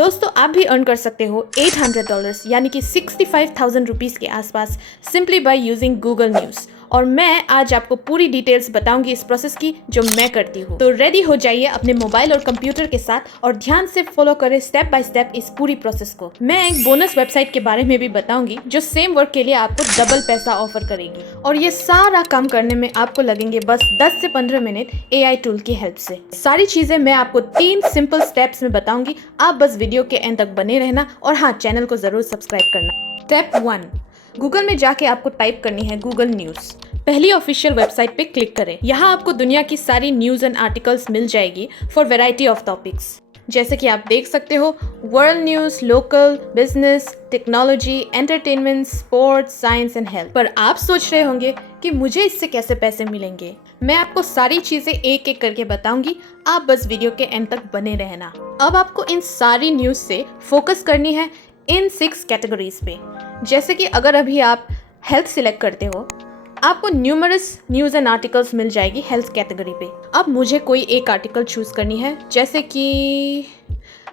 दोस्तों आप भी अर्न कर सकते हो $800 यानी कि 65,000 रुपीज़ के आसपास simply by using Google news. और मैं आज आपको पूरी डिटेल्स बताऊंगी इस प्रोसेस की जो मैं करती हूँ। तो रेडी हो जाइए अपने मोबाइल और कंप्यूटर के साथ और ध्यान से फॉलो करें स्टेप बाय स्टेप इस पूरी प्रोसेस को। मैं एक बोनस वेबसाइट के बारे में भी बताऊंगी जो सेम वर्क के लिए आपको डबल पैसा ऑफर करेगी और ये सारा काम करने में आपको लगेंगे बस 10 से 15 मिनट AI टूल की हेल्प से। सारी चीजें मैं आपको 3 सिंपल स्टेप्स में बताऊंगी, आप बस वीडियो के एंड तक बने रहना और हाँ, चैनल को जरूर सब्सक्राइब करना। स्टेप 1, गूगल में जाके आपको टाइप करनी है गूगल न्यूज़। पहली ऑफिशियल वेबसाइट पे क्लिक करें। यहाँ आपको दुनिया की सारी न्यूज़ एंड आर्टिकल्स मिल जाएगी फॉर वैरायटी ऑफ टॉपिक्स। जैसे कि आप देख सकते हो, world news, local, business, technology, entertainment, sports, science and health. पर आप सोच रहे होंगे कि मुझे इससे कैसे पैसे मिलेंगे। मैं आपको सारी चीज़ें एक एक करके बताऊंगी, आप बस वीडियो के एंड तक बने रहना। अब आपको इन सारी न्यूज़ से फोकस करनी है इन 6 कैटेगरीज पे। जैसे कि अगर अभी आप हेल्थ सिलेक्ट करते हो, आपको न्यूमरस न्यूज़ एंड आर्टिकल्स मिल जाएगी हेल्थ कैटेगरी पे। अब मुझे कोई एक आर्टिकल चूज़ करनी है, जैसे कि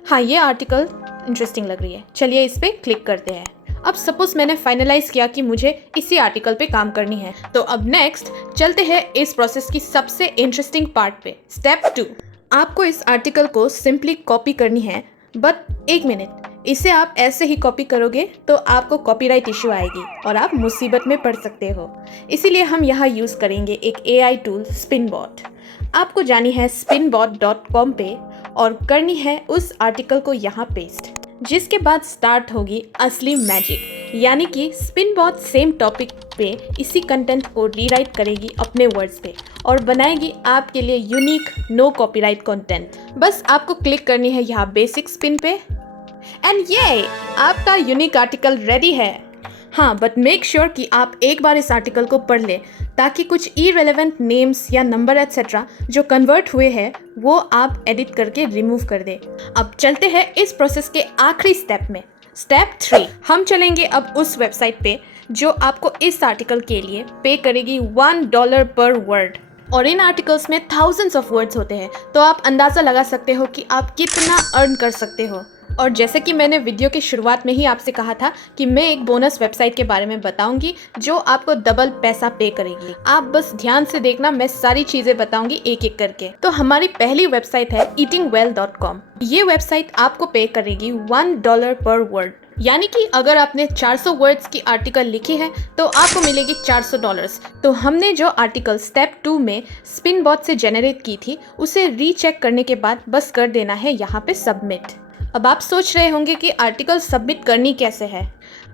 हाँ, ये आर्टिकल इंटरेस्टिंग लग रही है, चलिए इस पर क्लिक करते हैं। अब सपोज मैंने फाइनलाइज किया कि मुझे इसी आर्टिकल पे काम करनी है, तो अब नेक्स्ट चलते हैं इस प्रोसेस की सबसे इंटरेस्टिंग पार्ट पे। स्टेप 2, आपको इस आर्टिकल को सिंपली कॉपी करनी है, बट एक मिनट, इसे आप ऐसे ही कॉपी करोगे तो आपको कॉपीराइट इश्यू आएगी और आप मुसीबत में पड़ सकते हो। इसीलिए हम यहाँ यूज़ करेंगे एक AI टूल स्पिनबॉट। आपको जानी है spinbot.com पे और करनी है उस आर्टिकल को यहाँ पेस्ट, जिसके बाद स्टार्ट होगी असली मैजिक, यानी कि स्पिनबॉट सेम टॉपिक पे इसी कंटेंट को रीराइट करेगी अपने वर्ड्स पे और बनाएगी आपके लिए यूनिक नो कॉपीराइट कंटेंट। बस आपको क्लिक करनी है यहाँ बेसिक स्पिन पे एंड ये आपका यूनिक आर्टिकल रेडी है। हाँ, बट मेक श्योर कि आप एक बार इस आर्टिकल को पढ़ लें ताकि कुछ इरेलेवेंट नेम्स या नंबर एटसेट्रा जो कन्वर्ट हुए हैं वो आप एडिट करके रिमूव कर दें। अब चलते हैं इस प्रोसेस के आखिरी स्टेप में। स्टेप 3, हम चलेंगे अब उस वेबसाइट पे जो आपको इस आर्टिकल के लिए पे करेगी $1 पर वर्ड। और इन आर्टिकल्स में थाउजेंड्स ऑफ वर्ड्स होते हैं, तो आप अंदाज़ा लगा सकते हो कि आप कितना अर्न कर सकते हो। और जैसे कि मैंने वीडियो की शुरुआत में ही आपसे कहा था कि मैं एक बोनस वेबसाइट के बारे में बताऊंगी जो आपको डबल पैसा पे करेगी। आप बस ध्यान से देखना, मैं सारी चीज़ें बताऊंगी एक एक करके। तो हमारी पहली वेबसाइट है eatingwell.com। ये वेबसाइट आपको पे करेगी $1 पर वर्ड, यानी कि अगर आपने 400 वर्ड्स की आर्टिकल लिखी है तो आपको मिलेगी $400। तो हमने जो आर्टिकल स्टेप 2 में स्पिनबॉट से जनरेट की थी उसे रीचेक करने के बाद बस कर देना है यहाँ पे सबमिट। अब आप सोच रहे होंगे कि आर्टिकल सबमिट करनी कैसे है।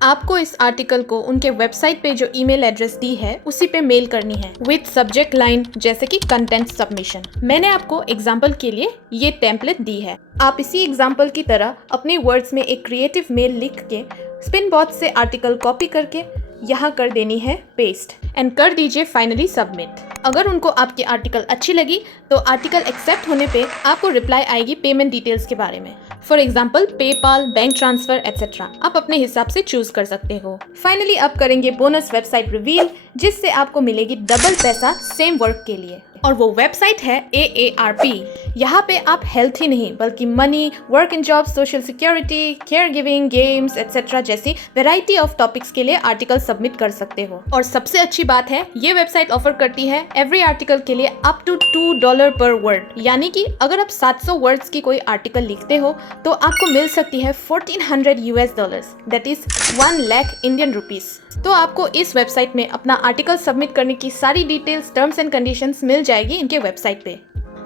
आपको इस आर्टिकल को उनके वेबसाइट पे जो ईमेल एड्रेस दी है उसी पे मेल करनी है विद सब्जेक्ट लाइन जैसे कि कंटेंट सबमिशन। मैंने आपको एग्जाम्पल के लिए ये टेम्पलेट दी है। आप इसी एग्जाम्पल की तरह अपने वर्ड्स में एक क्रिएटिव मेल लिख के स्पिनबॉट से आर्टिकल कॉपी करके यहाँ कर देनी है पेस्ट एंड कर दीजिए फाइनली सबमिट। अगर उनको आपकी आर्टिकल अच्छी लगी तो आर्टिकल एक्सेप्ट होने पे आपको रिप्लाई आएगी पेमेंट डिटेल्स के बारे में, for example PayPal, bank transfer etcetera. आप अपने हिसाब से चूज कर सकते हो। फाइनली अब करेंगे बोनस वेबसाइट रिवील, जिससे आपको मिलेगी डबल पैसा सेम वर्क के लिए, और वो वेबसाइट है AARP। यहाँ पे आप हेल्थ ही नहीं बल्कि money, work in job, social security, care giving, games etcetera जैसी वैरायटी ऑफ टॉपिक्स के लिए आर्टिकल सबमिट कर सकते हो। और सबसे अच्छी बात है, ये वेबसाइट ऑफर करती है एवरी आर्टिकल के लिए अप टू $2 पर वर्ड, यानी कि अगर आप 700 वर्ड्स की कोई आर्टिकल लिखते हो तो आपको मिल सकती है $1400, that is 1 lakh Indian rupees. तो आपको इस वेबसाइट में अपना आर्टिकल सबमिट करने की सारी डिटेल्स, टर्म्स एंड कंडीशंस मिल जाएगी इनके वेबसाइट पे।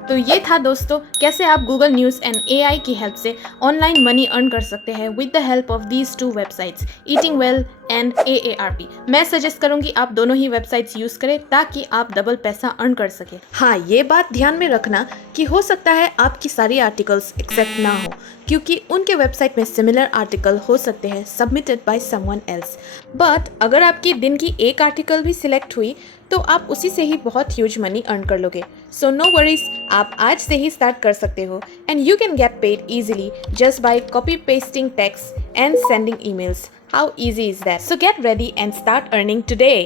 तो ये था दोस्तों कैसे आप गूगल न्यूज़ एंड AI की हेल्प से ऑनलाइन मनी अर्न कर सकते हैं with the help of these 2 websites, eating well and AARP। मैं सजेस्ट करूंगी आप दोनों ही वेबसाइट्स यूज़ करें ताकि आप डबल पैसा अर्न कर सकें। हाँ, ये बात ध्यान में रखना कि हो सकता है आपकी सारी आर्टिकल्स एक्सेप्ट ना हो, क्योंकि उनके वेबसाइट में सिमिलर आर्टिकल हो सकते हैं submitted by someone else. But अगर आपकी दिन की एक आर्टिकल भी सिलेक्ट हुई तो आप उसी से ही बहुत ह्यूज मनी अर्न कर लोगे। सो नो वरीज, आप आज से ही स्टार्ट कर सकते हो and you can get paid easily just by copy pasting text and sending emails. How easy is that? So get ready and start earning today.